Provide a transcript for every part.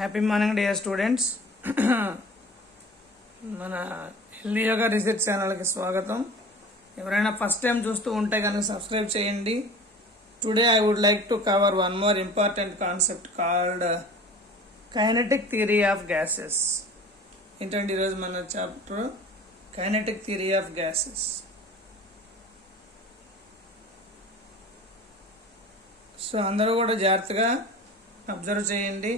Happy morning dear students. మన healthy yoga research ఛానల్కి స్వాగతం. ఎవరైనా ఫస్ట్ టైం చూస్తూ ఉంటే కనుక సబ్స్క్రైబ్ చేయండి. Today I would like to cover one more important concept called kinetic theory of gases. ఏంటంటే ఈరోజు మన chapter kinetic theory of gases. So అందరూ కూడా జాగ్రత్తగా అబ్జర్వ్ చేయండి.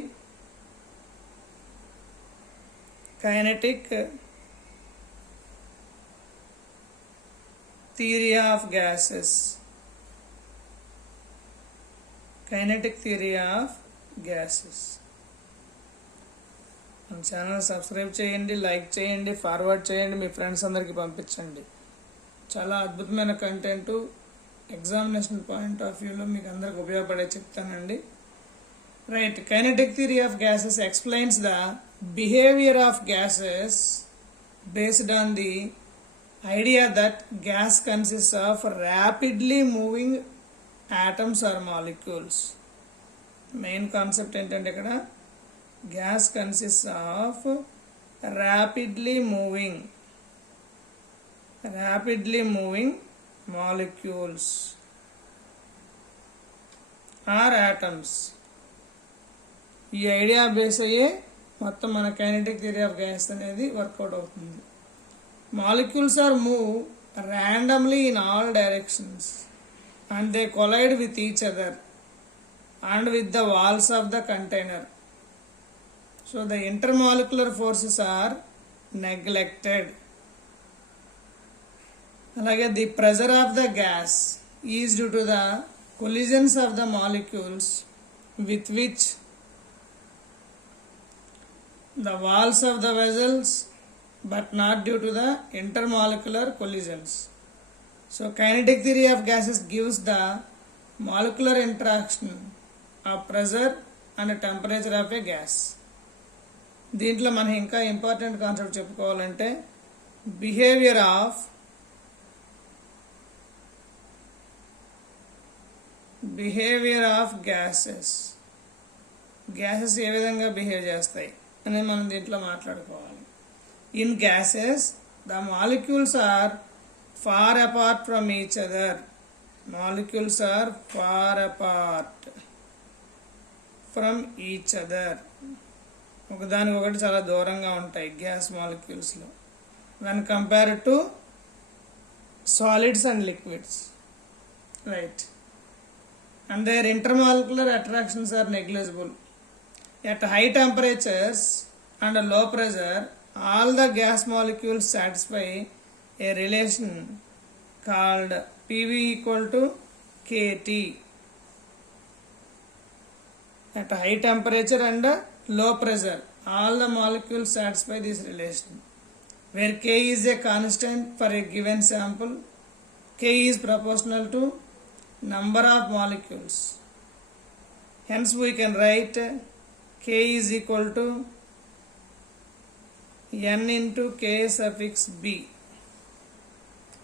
Kinetic theory of gases. Kinetic theory of gases. మన channel subscribe చేయండి, like చేయండి, ఫార్వర్డ్ చేయండి, మీ ఫ్రెండ్స్ అందరికీ పంపించండి. చాలా అద్భుతమైన కంటెంట్ ఎగ్జామినేషన్ పాయింట్ ఆఫ్ వ్యూలో మీకు అందరికి ఉపయోగపడే చెప్తానండి. Right. Kinetic theory of gases explains the behavior of gases based on the idea that gas consists of rapidly moving atoms or molecules. Main concept ఏంటంటే ఇక్కడ gas consists of rapidly moving molecules or atoms. ఈ idea base అయ్యే మొత్తం మన kinetic theory of gas అనేది work out అవుతుంది. Molecules are move randomly in all directions and they collide with each other and with the walls of the container. So the intermolecular forces are neglected. అలాగే the pressure of the gas is due to the collisions of the molecules with which the walls of the vessels, but not due to the intermolecular collisions. So kinetic theory of gases gives the molecular interaction of pressure and temperature of a gas. దీంట్లో మనం ఇంకా important concept చెప్పుకోవాలంటే behaviour of gases ఏ విధంగా behave చేస్తాయి అనేది మనం దీంట్లో మాట్లాడుకోవాలి. In gases the molecules are far apart from each other. ఒకదానికొకటి చాలా దూరంగా ఉంటాయి గ్యాస్ మాలిక్యూల్స్లో when compare to solids and liquids. Right. And their intermolecular attractions are negligible. At high temperatures and low pressure, all the gas molecules satisfy a relation called PV equal to KT. At high temperature and low pressure, all the molecules satisfy this relation, where K is a constant for a given sample. K is proportional to number of molecules. Hence we can write K is equal to N into K suffix B.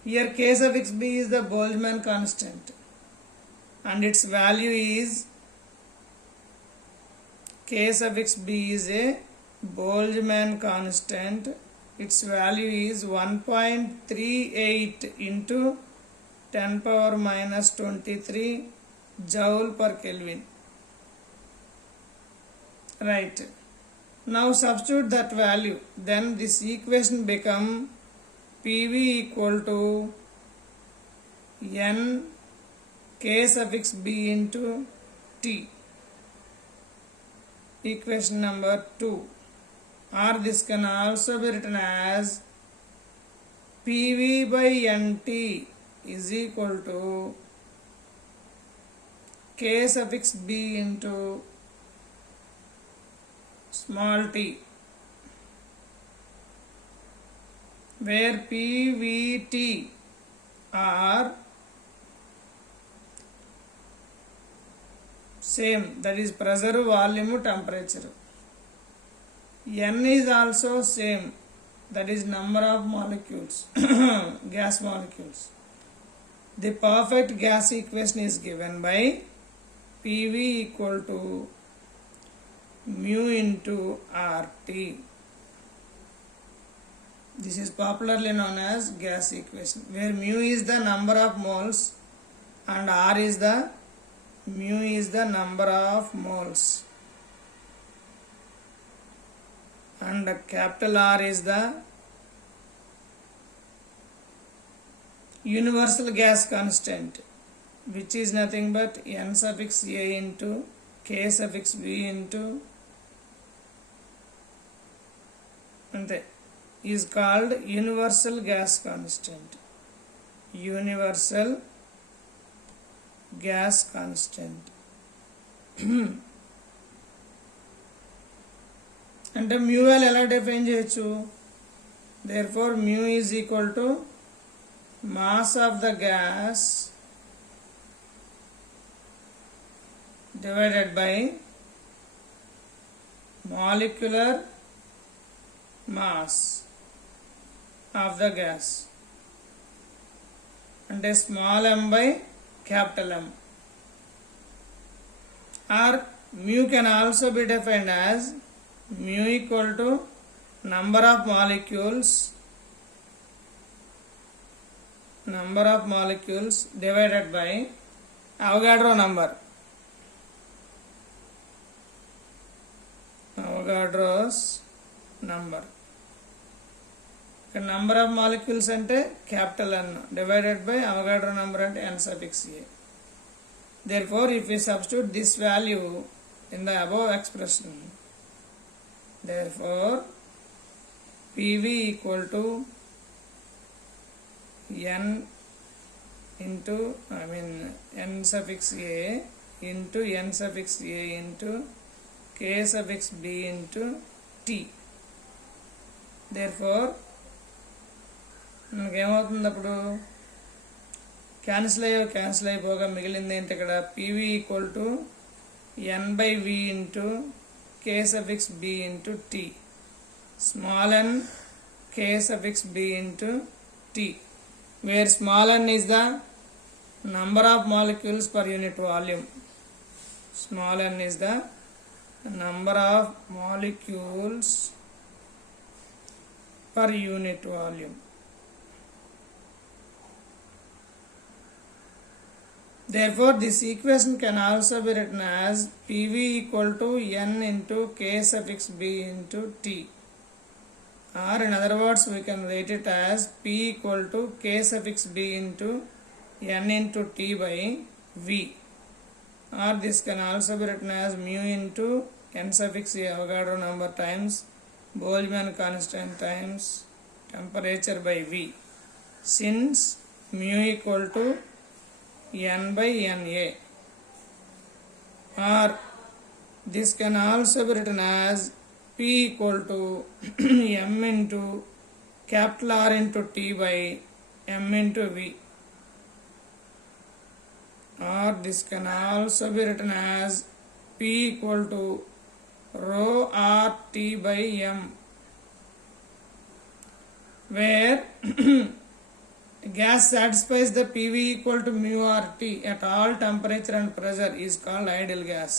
Here K suffix B is the Boltzmann constant and its value is K suffix B is a Boltzmann constant. Its value is 1.38 into 10 power minus 23 joule per Kelvin. Right. Now substitute that value. Then this equation become PV equal to N K suffix B into T. Equation number 2. Or this can also be written as PV by NT is equal to K suffix B into small t, where PVT are same, that is pressure, volume, temperature. N is also same, that is number of molecules, gas molecules. The perfect gas equation is given by PV equal to mu into RT. This is popularly known as gas equation, where mu is the number of moles and R is the number of moles, and capital R is the universal gas constant, which is nothing but n suffix a into k suffix v into ante, is called universal gas constant. Universal gas constant. అంటే mu value ఎలా define చేయొచ్చు? therefore mu is equal to mass of the gas divided by molecular mass of the gas, అంటే small m by capital M. Or mu can also be defined as mu equal to number of molecules divided by Avogadro number. Avogadro's number. Number of molecules ante capital N divided by Avogadro number ante n suffix a. Therefore, if we substitute this value in the above expression, therefore PV equal to n suffix a into n suffix a into k suffix b into t. therefore మనకేమవుతుంది? అప్పుడు cancel అయిపోగా మిగిలింది ఏంటి? ఇక్కడ PV equal to n by v into k suffix b into t, small n k suffix b into t, where small n is the number of molecules per unit volume. Small n is the number of molecules per unit volume. Therefore, this equation can also be written as PV equal to n into k suffix b into t. Or in other words, we can write it as P equal to k suffix b into n into t by v. Or this can also be written as mu into n suffix a Avogadro number times Boltzmann constant times temperature by v, since mu equal to n by na. Or this can also be written as P equal to m into capital R into t by m into v. Or this can also be written as P equal to rho R t by m, where gas satisfies the PV equal to mu RT at all temperature and pressure is called ideal gas.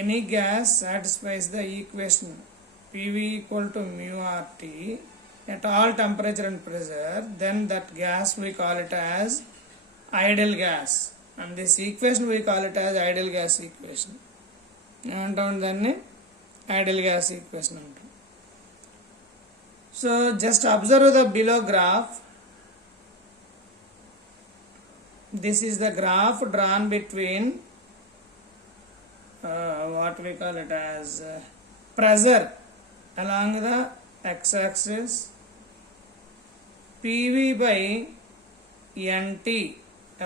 Any gas satisfies the equation PV equal to mu RT at all temperature and pressure, then that gas we call it as ideal gas, and this equation we call it as ideal gas equation. అంటాం దాన్ని ideal gas equation అంటాం. So just observe the below graph. This is the graph drawn between what we call it as pressure along the x-axis, PV by NT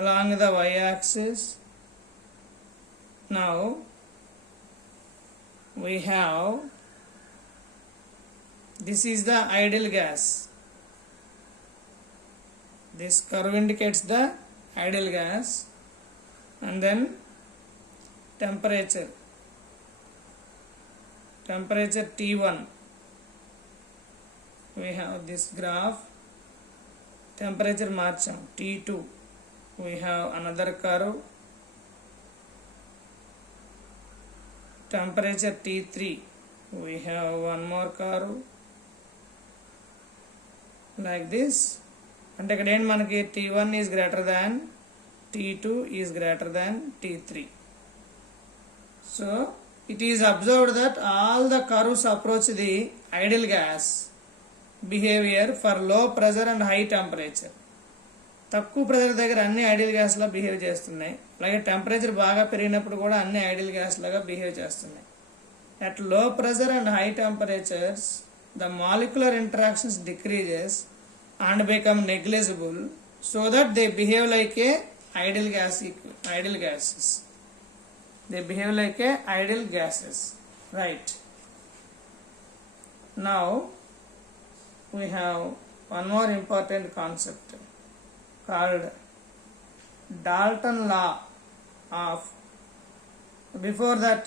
along the y-axis. Now we have, this is the ideal gas. This curve indicates the ideal gas, and then temperature T1. We have this graph. Temperature marcham T2. We have another curve. temperature T3, we have one more curve like this. అంటే ఇక్కడ ఏంటి మనకి T1 is greater than T2 is greater than T3. So it is observed that all the curves approach the ideal gas behavior for low pressure and high temperature. తక్కువ pressure దగ్గర అన్ని ideal gas law behave చేస్తున్నాయి. అలాగే temperature బాగా పెరిగినప్పుడు కూడా అన్ని ideal gas లాగా బిహేవ్ చేస్తున్నాయి. At low pressure and high temperatures, the molecular interactions decreases and become negligible, so that they behave like a ideal gases. They behave like a ideal gases, right? Now we have one more important concept called Dalton law of. Before that,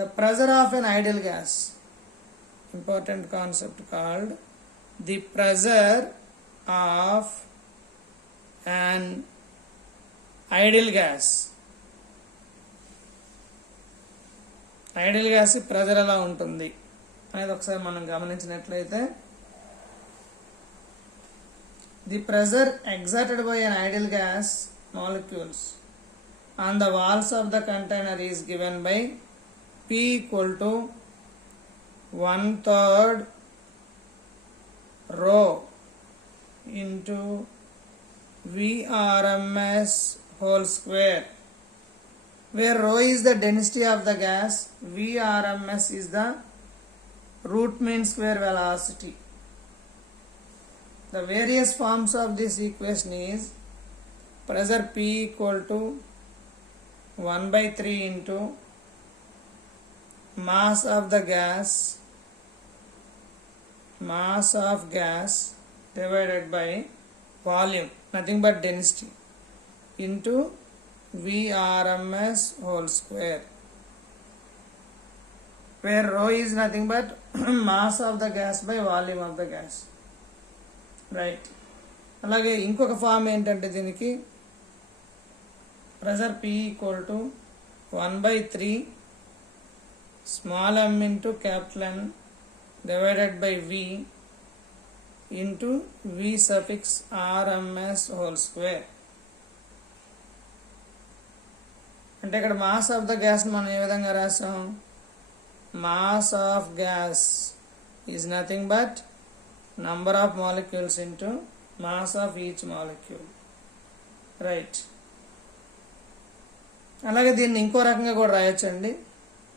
the pressure of an ideal gas. Important concept called the pressure of an ideal gas. Ideal gas pressure ఎలా ఉంటుంది అనేది ఒకసారి మనం గమనించినట్లయితే, the pressure exerted by an ideal gas molecules on the walls of the container is given by P equal to 1/3 rho into VRMS whole square, where rho is the density of the gas, VRMS is the root mean square velocity. The various forms of this equation is pressure P equal to 1/3 into mass of gas divided by volume, nothing but density, into VRMS whole square, where rho is nothing but mass of the gas by volume of the gas, right? అలాగే ఇంకొక form ఏంటంటే దీనికి pressure P equal to 1/3 small m into capital N divided by V into V suffix RMS whole square. అంటే ఇక్కడ mass of the gas మనం ఏ విధంగా రాసాం, mass of gas is nothing but number of molecules into mass of each molecule, right? అలాగే దీన్ని ఇంకో రకంగా కూడా రాయొచ్చండి,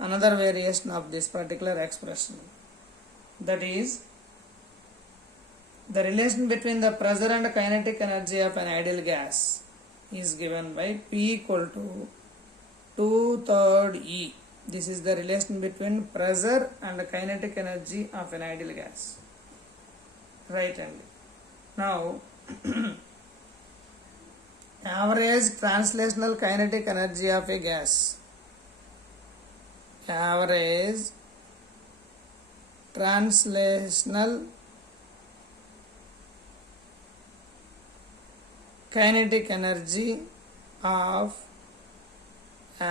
another variation of this particular expression, that is the relation between the pressure and kinetic energy of an ideal gas is given by P equal to 2/3 E. This is the relation between pressure and kinetic energy of an ideal gas, right? And now average translational kinetic energy of a gas, average translational kinetic energy of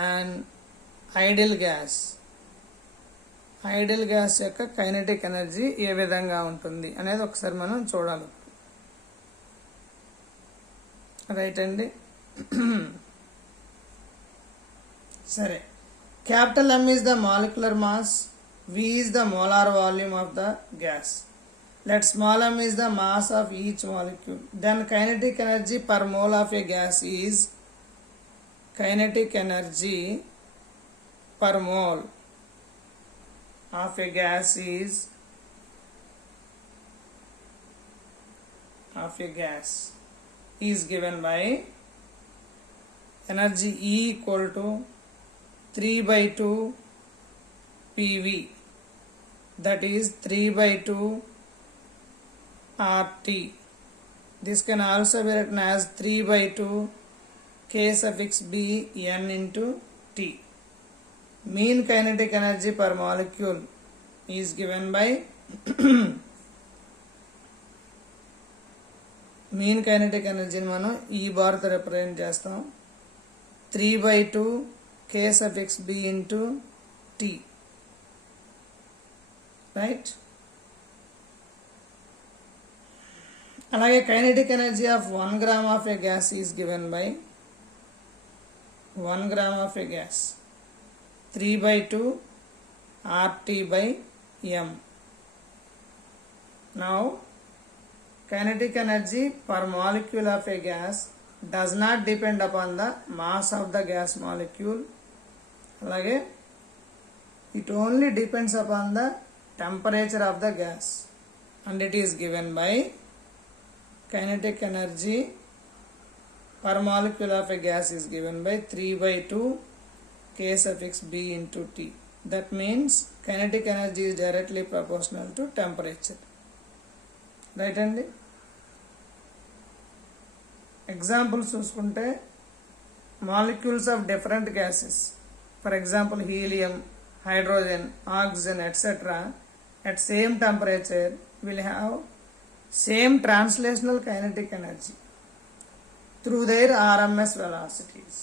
an ideal gas, ideal gas యొక్క kinetic energy ఏ విధంగా ఉంటుంది అనేది ఒకసారి మనం చూడాలి, right అండి? సరే, capital M is the molecular mass, V is the molar volume of the gas. Let small m is the mass of each molecule. Then kinetic energy per mole of a gas is, kinetic energy per mole of a gas is given by energy E equal to 3/2 PV, that is 3/2 RT. This can also be written as 3/2 K suffix B N into T. Mean kinetic energy per molecule is given by mean kinetic energy ని మనం ఈ bar తో represent చేస్తాం, 3/2 K suffix B into T. Right? అలాగే kinetic energy of 1 gram of a gas is given by 1 gram of a gas 3/2 RT by M. Now kinetic energy per molecule of a gas does not depend upon the mass of the gas molecule. అలాగే it only depends upon the temperature of the gas, and it is given by kinetic energy per molecule of a gas is given by 3/2 K suffix B into T. That means kinetic energy is directly proportional to temperature. Right అండి. Examples చూసుకుంటే molecules of different gases, for example helium, hydrogen, oxygen, etc. at same temperature will have same translational kinetic energy through their RMS velocities.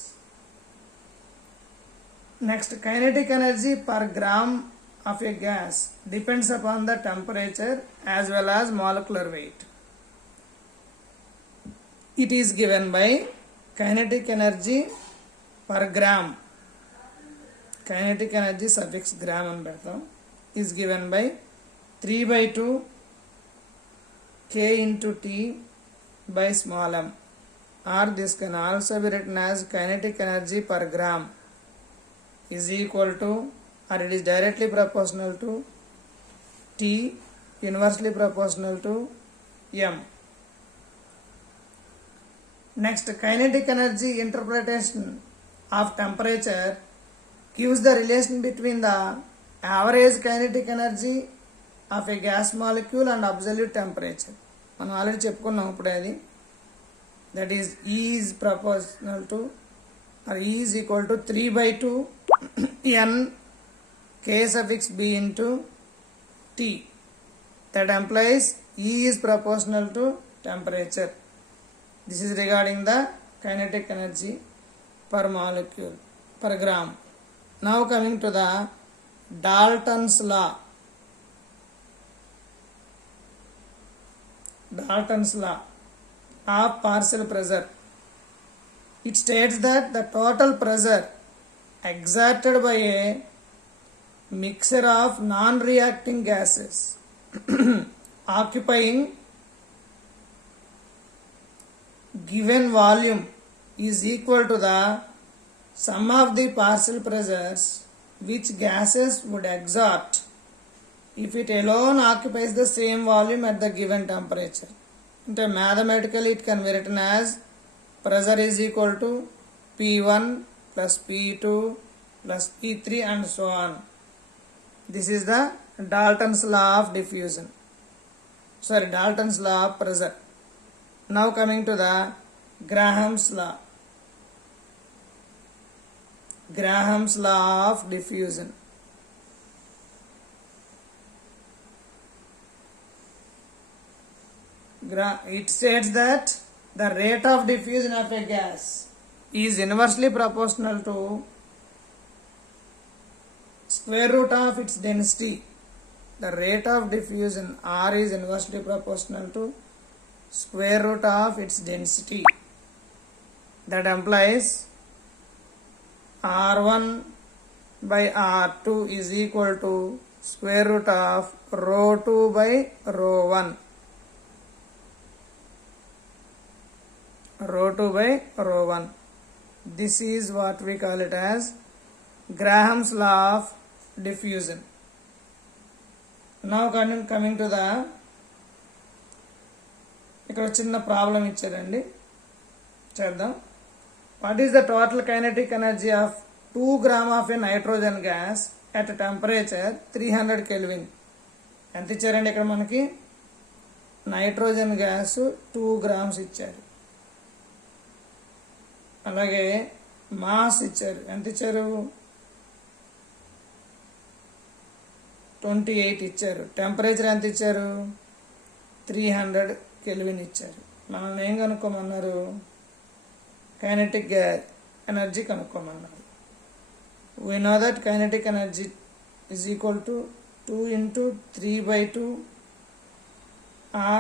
Next, kinetic energy per gram of a gas depends upon the temperature as well as molecular weight. It is given by kinetic energy per gram. Kinetic energy suffix gram అని పెడతాం, is given by 3/2 K into T by small m, or this can also be written as kinetic energy per gram is equal to, or it is directly proportional to T inversely proportional to m. Next, kinetic energy interpretation of temperature gives the relation between the average kinetic energy of a gas molecule and absolute temperature. మనం already చెప్పుకున్నాం ఇప్పుడు అది. That is E is proportional to, or E is equal to 3/2 N K suffix B into T. That implies E is proportional to temperature. This is regarding the kinetic energy per molecule, per gram. Now coming to the Dalton's law. Dalton's law of partial pressure. It states that the total pressure exerted by a mixture of non-reacting gases occupying given volume is equal to the sum of the partial pressures which gases would exert if it alone occupies the same volume at the given temperature. Into mathematically it can be written as pressure is equal to P1 plus P2 plus P3 and so on. This is the Dalton's law of diffusion. Dalton's law of pressure. Now coming to the Graham's law. Graham's law of diffusion. It states that the rate of diffusion of a gas is inversely proportional to square root of its density. The rate of diffusion R is inversely proportional to square root of its density. That implies R1 by R2 is equal to square root of rho 2 by rho 1. Rho 2 by rho 1. This is what we call it as Graham's law of diffusion. Now coming to the, ఇక్కడ చిన్న problem ఇచ్చారండి, చేద్దాం. What is the total kinetic energy of 2 gram of a nitrogen gas at a temperature 300 Kelvin? ఎంత ఇచ్చారండి ఇక్కడ మనకి? Nitrogen gas 2 grams ఇచ్చారు. అలాగే మాస్ ఇచ్చారు, ఎంత ఇచ్చారు? 28 ఇచ్చారు. టెంపరేచర్ ఎంత ఇచ్చారు? 300 Kelvin ఇచ్చారు. మనల్ని ఏం కనుక్కోమన్నారు? కైనెటిక్ ఎనర్జీ కనుక్కోమన్నారు. We know that kinetic energy is equal to 2 into 3/2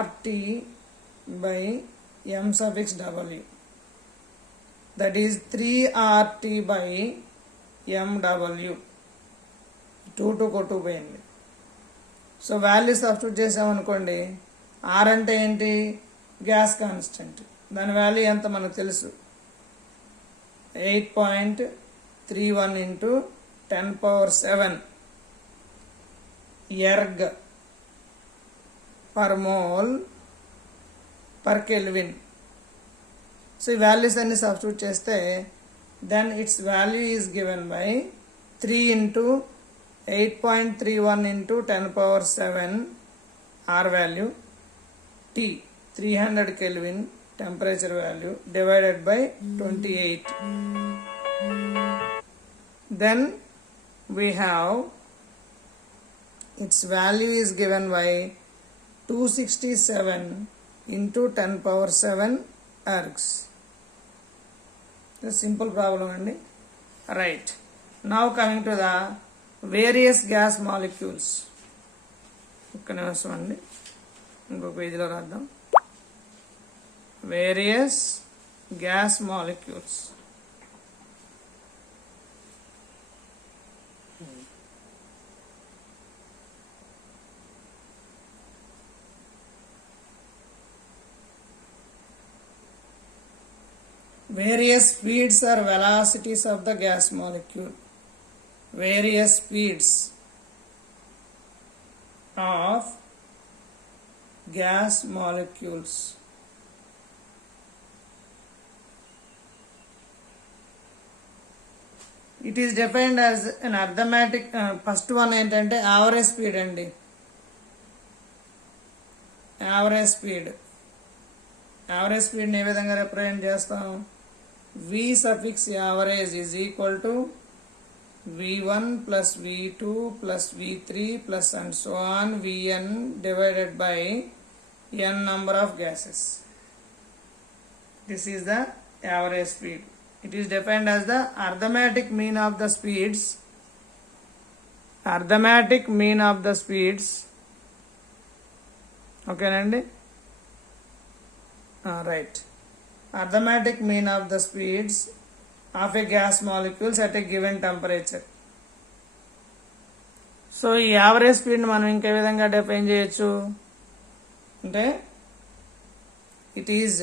RT by m suffix w, that is 3RT by mw. 2 కొట్టు పోయింది. సో వాల్యూ సబ్స్టిట్యూట్ చేసామనుకోండి, ఆర్ అంటే ఏంటి, గ్యాస్ కాన్స్టెంట్, దాని వాల్యూ ఎంత మనకు తెలుసు, 8.31 into 10⁻⁷ erg per mole per kelvin. So ఈ వాల్యూస్ అన్ని సబ్స్టిట్యూట్ చేస్తే then it's value is given by 3 into 8.31 into 10⁻⁷ R value, T 300 Kelvin temperature value divided by 28. Then we have its value is given by 267 into 10⁻⁷ ergs. It's a simple problem andi. Right. Now coming to the various gas molecules. ఒక్క నిమిషం అండి, ఇంకో పేజీలో రాద్దాం. Various gas molecules. Various speeds or velocities of the gas molecule. Various speeds of gas molecules. It is defined as an arithmetic. First one ఏంటంటే average speed అండి. Average speed ఏ విధంగా represent చేస్తాం, V suffix average is equal to V1 plus V2 plus V3 plus and so on Vn divided by n number of gases. This is the average speed. It is defined as the arithmetic mean of the speeds. Arithmetic mean of the speeds. Okay nandi. Right. Arithmetic mean of the speeds of a gas molecules at a given temperature. So ఈ average స్పీడ్ని మనం ఇంకే విధంగా define చేయొచ్చు అంటే, it is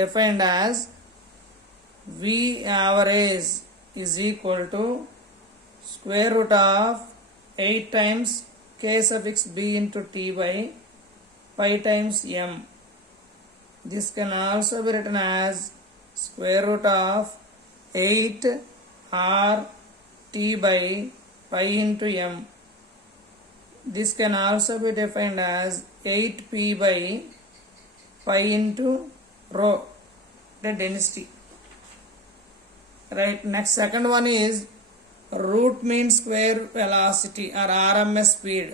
defined as V average is equal to square root of 8 times K suffix B into T by pi times M. This can also be written as square root of 8 R T by pi into M. This can also be defined as 8 P by pi into rho, the density. Right. Next, second one is root mean square velocity or RMS speed.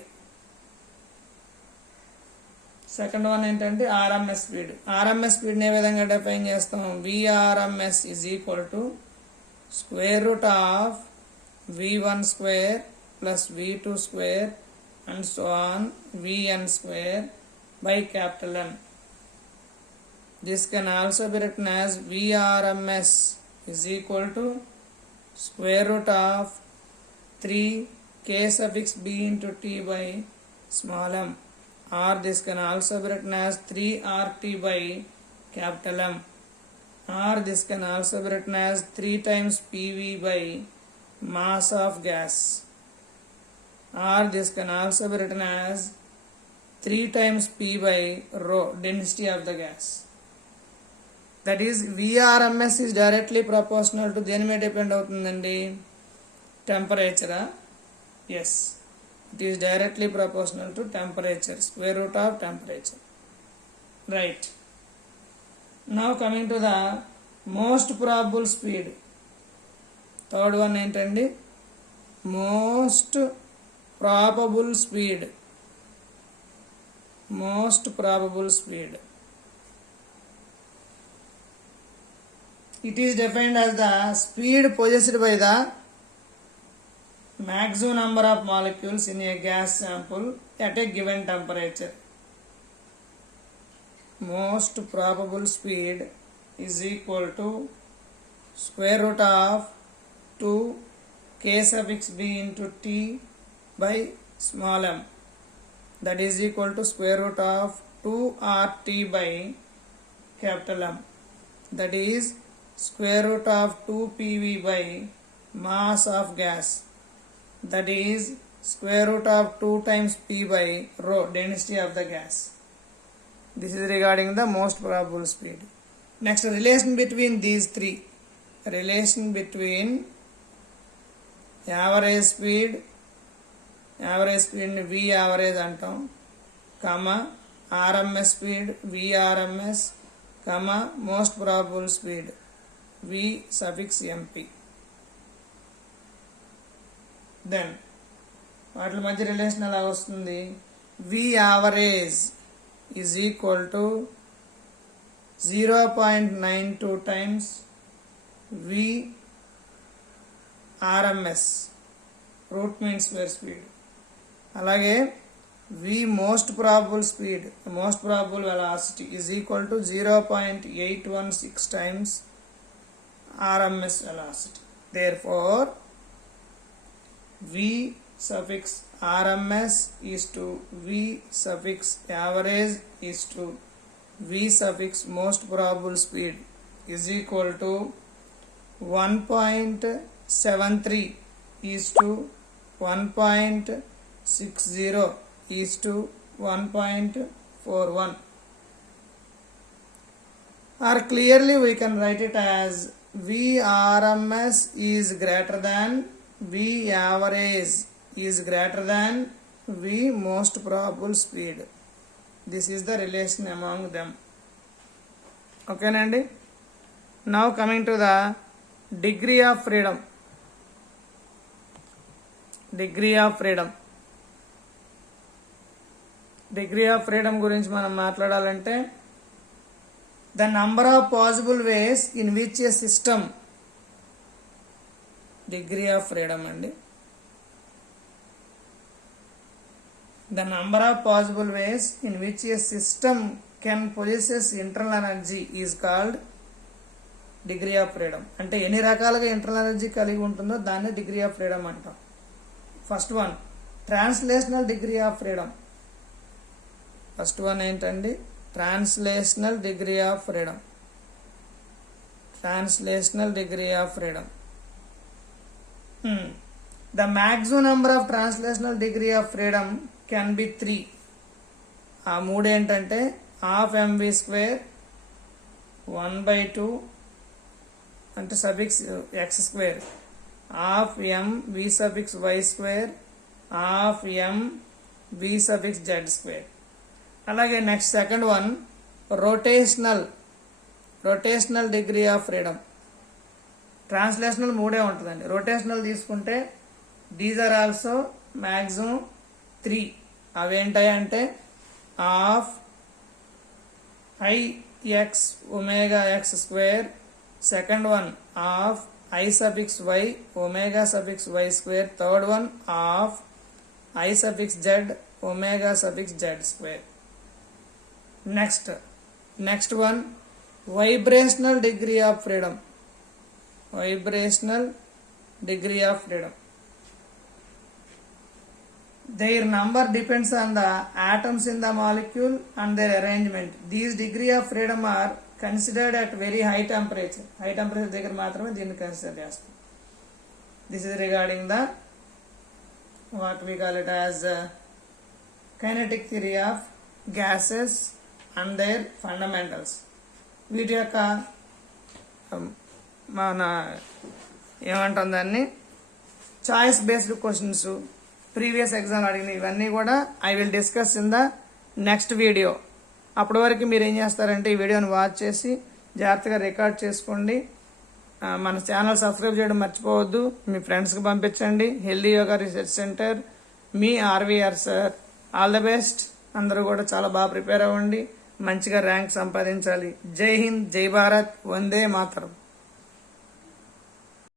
Second one ఏంటంటే RMS speed. RMS స్పీడ్ని ఏ విధంగా define చేస్తాం, VRMS is equal to square root of V1 square plus V2 square and so on Vn square by capital N. This can also be written as VRMS is equal to square root of 3 K suffix B into T by small m, or this can also be written as 3 RT by capital M, or this can also be written as 3 times PV by mass of gas, or this can also be written as 3 times P by rho, density of the gas. That is VRMS is directly proportional to దేని మీద depend అవుతుందండి, టెంపరేచరా? Yes, it is directly proportional to temperature, square root of temperature. Right. Now coming to the most probable speed. Third one ఏంటండి, most probable speed. Most probable speed. It is defined as the speed possessed by the maximum number of molecules in a gas sample at a given temperature. Most probable speed is equal to square root of 2 k suffix b into t by small m, that is equal to square root of 2 rt by capital M, that is square root of 2 pv by mass of gas, that is square root of 2 times p by rho, density of the gas. This is regarding the most probable speed. Next, relation between these three. Relation between average speed ని V average అంటాం, comma RMS speed V RMS, comma most probable speed V suffix MP. Then వాటి మధ్య relation ఎలా వస్తుంది? V average is equal to 0.92 times V RMS, root mean square speed. అలాగే V most probable speed, most probable velocity is equal to 0.816 times RMS velocity. Therefore, V suffix RMS is to V suffix average is to V suffix most probable speed is equal to 1.73 is to 1.60 is to 1.41. Or clearly we can write it as V RMS is greater than V average is greater than V most probable speed. This is the relation among them. Okay nandi. Now coming to the degree of freedom. Degree of freedom గురించి మనం మాట్లాడాలంటే the number of possible ways in which a system, degree of freedom అండి, the number of possible ways in which a system can possess internal energy is called degree of freedom. అంటే ఎన్ని రకాలుగా internal energy కలిగి ఉంటుందో దాన్ని degree of freedom అంటాం. First one translational degree of freedom. First one ఏంటండి? Translational degree of freedom. Translational degree of freedom. The maximum number of translational degree of freedom can be 3. ఆ మూడు ఏంటంటే half mv square 1/2 అంటే suffix x square, half m v suffix y square, half m v suffix z square. అలాగే next second one rotational degree of freedom. Translational మూడే ఉంటుందండి. Rotational తీసుకుంటే these are also maximum 3. అవేంటాయంటే half I X omega X square, second one half I suffix Y omega suffix Y square, third one half I suffix Z omega suffix Z square. Next one vibrational degree of freedom. Vibrational degree of freedom. Their number depends on the atoms in the molecule and their arrangement. These degree of freedom are considered at very high temperature. High temperature దగ్గర మాత్రమే దీన్ని consider చేస్తాం. This is regarding the what we call it as kinetic theory of gases and their fundamentals. వీటి యొక్క మన ఏమంటాం దాన్ని choice based questions, previous exam అడిగిన ఇవన్నీ కూడా I will discuss in the next video. అప్పటి వరకు మీరు ఏం చేస్తారంటే ఈ వీడియోని వాచ్ చేసి జాగ్రత్తగా రికార్డ్ చేసుకోండి. మన ఛానల్ సబ్స్క్రైబ్ చేయడం మర్చిపోవద్దు. మీ ఫ్రెండ్స్కి పంపించండి. Healthy yoga research centre, me RVR sir. All the best. అందరూ కూడా చాలా బాగా ప్రిపేర్ అవ్వండి, మంచిగా ర్యాంక్ సంపాదించాలి. జై హింద్, జై భారత్, వందే మాతరం.